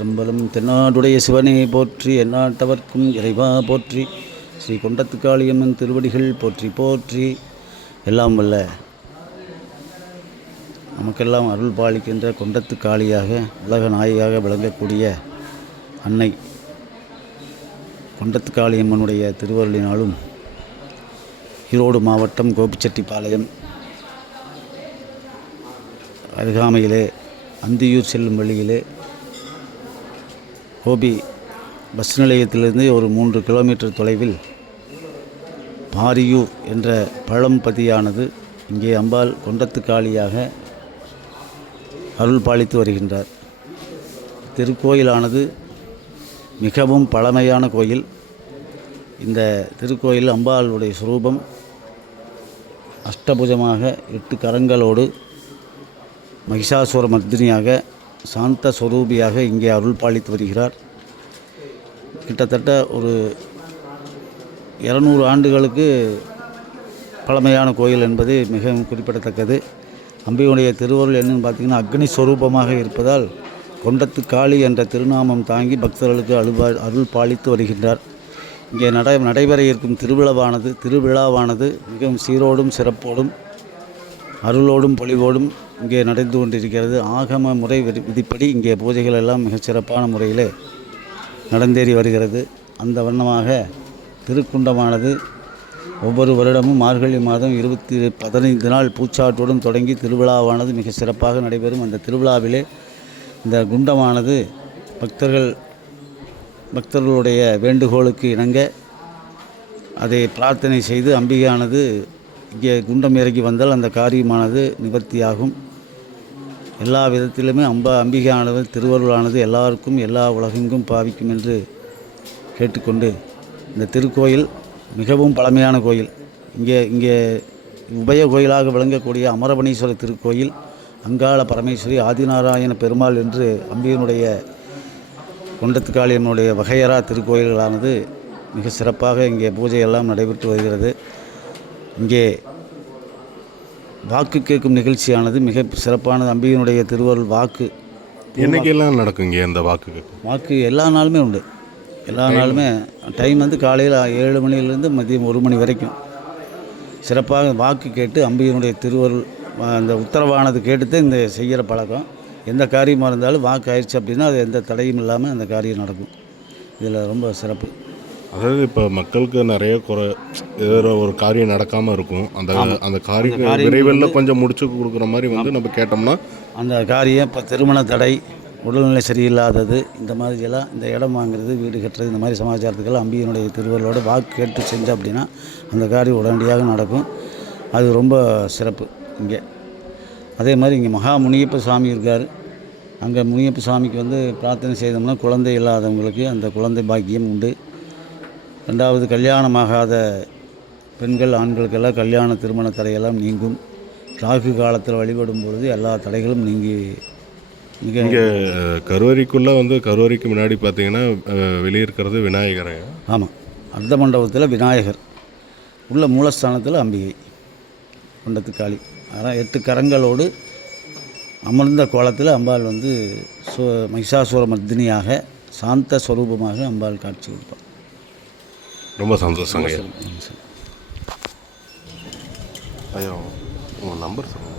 திருச்சிற்றம்பலம். தென்னாடுடைய சிவனே போற்றி, எந்நாட்டவர்க்கும் இறைவா போற்றி. ஸ்ரீ கொண்டத்துக்காளியம்மன் திருவடிகள் போற்றி போற்றி. எல்லாம் வல்ல நமக்கெல்லாம் அருள் பாலிக்கின்ற கொண்டத்துக்காளியாக உலக நாயகியாக விளங்கக்கூடிய அன்னை கொண்டத்துக்காளியம்மனுடைய திருவருளினாலும் ஈரோடு மாவட்டம் கோபிச்செட்டிப்பாளையம் அருகாமையிலே அந்தியூர் செல்லும் வழியிலே கோபி பஸ் நிலையத்திலிருந்து ஒரு 3 கிலோமீட்டர் தொலைவில் பாரியூர் என்ற பழம்பதியானது இங்கே அம்பாள் கொண்டத்துக்காளியாக அருள் பாலித்து வருகின்றார். திருக்கோயிலானது மிகவும் பழமையான கோயில். இந்த திருக்கோயில் அம்பாளுடைய சுரூபம் அஷ்டபுஜமாக 8 கரங்களோடு மகிஷாசுர மர்தினியாக சாந்த ஸ்வரூபியாக இங்கே அருள் பாலித்து வருகிறார். கிட்டத்தட்ட ஒரு 200 ஆண்டுகளுக்கு பழமையான கோயில் என்பது மிகவும் குறிப்பிடத்தக்கது. அம்பிகையுடைய திருவருள் என்னன்னு பார்த்திங்கன்னா அக்னி ஸ்வரூபமாக இருப்பதால் கொண்டத்துக்காளி என்ற திருநாமம் தாங்கி பக்தர்களுக்கு அருள் பாலித்து வருகின்றார். இங்கே நடைபெற இருக்கும் திருவிழாவானது மிகவும் சீரோடும் சிறப்போடும் அருளோடும் பொலிவோடும் இங்கே நடந்து கொண்டிருக்கிறது. ஆகம முறை விதிப்படி இங்கே பூஜைகள் எல்லாம் மிகச் சிறப்பான முறையிலே நடந்தேறி வருகிறது. அந்த வண்ணமாக திருக்குண்டமானது ஒவ்வொரு வருடமும் மார்கழி மாதம் 15 நாள் பூச்சாட்டுடன் தொடங்கி திருவிழாவானது மிக சிறப்பாக நடைபெறும். அந்த திருவிழாவிலே இந்த குண்டமானது பக்தர்களுடைய வேண்டுகோளுக்கு இணங்க அதை பிரார்த்தனை செய்து அம்பிகையானது இங்கே குண்டம் இறங்கி வந்தால் அந்த காரியமானது நிவர்த்தியாகும். எல்லா விதத்திலுமே அம்பிகையானது திருவருளானது எல்லாருக்கும் எல்லா உலகெங்கும் பாவிக்கும் என்று கேட்டுக்கொண்டு இந்த திருக்கோயில் மிகவும் பழமையான கோயில். இங்கே உபய கோயிலாக விளங்கக்கூடிய அமரபணீஸ்வரர் திருக்கோயில், அங்காள பரமேஸ்வரி, ஆதிநாராயண பெருமாள் என்று அம்பிகையினுடைய கொண்டத்துக்காளியம்மனுடைய வகையறா திருக்கோயில்களானது மிக சிறப்பாக இங்கே பூஜையெல்லாம் நடைபெற்று வருகிறது. இங்கே வாக்கு கேட்கும் நிகழ்ச்சியானது மிக சிறப்பானது. அம்பிகையினுடைய திருவருள் வாக்கு என்னைக்கெல்லாம் நடக்கும் இங்கே அந்த வாக்கு எல்லா நாளுமே உண்டு. எல்லா நாளுமே டைம் வந்து காலையில் 7 மணிலேருந்து மதியம் 1 மணி வரைக்கும் சிறப்பாக வாக்கு கேட்டு அம்பிகையினுடைய திருவருள் அந்த உத்தரவானது கேட்டுட்டு இந்த செய்கிற பழக்கம். எந்த காரியமாக இருந்தாலும் வாக்கு ஆயிடுச்சு அப்படின்னா அது எந்த தடையும் இல்லாமல் அந்த காரியம் நடக்கும். இதில் ரொம்ப சிறப்பு. அதாவது இப்போ மக்களுக்கு நிறைய ஏதோ ஒரு காரியம் நடக்காமல் இருக்கும். அந்த காரியம் விரைவில் கொஞ்சம் முடிச்சு கொடுக்குற மாதிரி வந்து நம்ம கேட்டோம்னா அந்த காரியம் இப்போ திருமண தடை, உடல்நிலை சரியில்லாதது, இந்த மாதிரியெல்லாம் இந்த இடம் வாங்குறது, வீடு கட்டுறது, இந்த மாதிரி சமாச்சாரத்துக்கெல்லாம் அம்பிகையினுடைய திருவருளோட வாக்கு கேட்டு செஞ்சோம் அப்படின்னா அந்த காரியம் உடனடியாக நடக்கும். அது ரொம்ப சிறப்பு இங்கே. அதே மாதிரி இங்கே மகா முனியப்ப சாமி இருக்கார். அங்கே முனியப்ப சாமிக்கு வந்து பிரார்த்தனை செய்தோம்னா குழந்தை இல்லாதவங்களுக்கு அந்த குழந்தை பாக்கியம் உண்டு. 2வது கல்யாணமாகாத பெண்கள் ஆண்களுக்கெல்லாம் கல்யாண திருமண தடையெல்லாம் நீங்கும். ராகு காலத்தில் வழிபடும் பொழுது எல்லா தடைகளும் நீங்கி இங்கே கருவறைக்குள்ளே வந்து கருவறைக்கு முன்னாடி பார்த்தீங்கன்னா வெளியே இருக்கிறது விநாயகர். ஆமாம், அர்த்த மண்டபத்தில் விநாயகர், உள்ள மூலஸ்தானத்தில் அம்பிகை கொண்டத்துக்காளி. அதான் 8 கரங்களோடு அமர்ந்த கோலத்தில் அம்பாள் வந்து மகிஷாசுர மர்தினியாக சாந்த ஸ்வரூபமாக அம்பாள் காட்சி கொடுப்பாள். ரொம்ப சந்தோஷங்க. ஐயோ, உங்கள் நம்பர் சொல்லுங்கள்.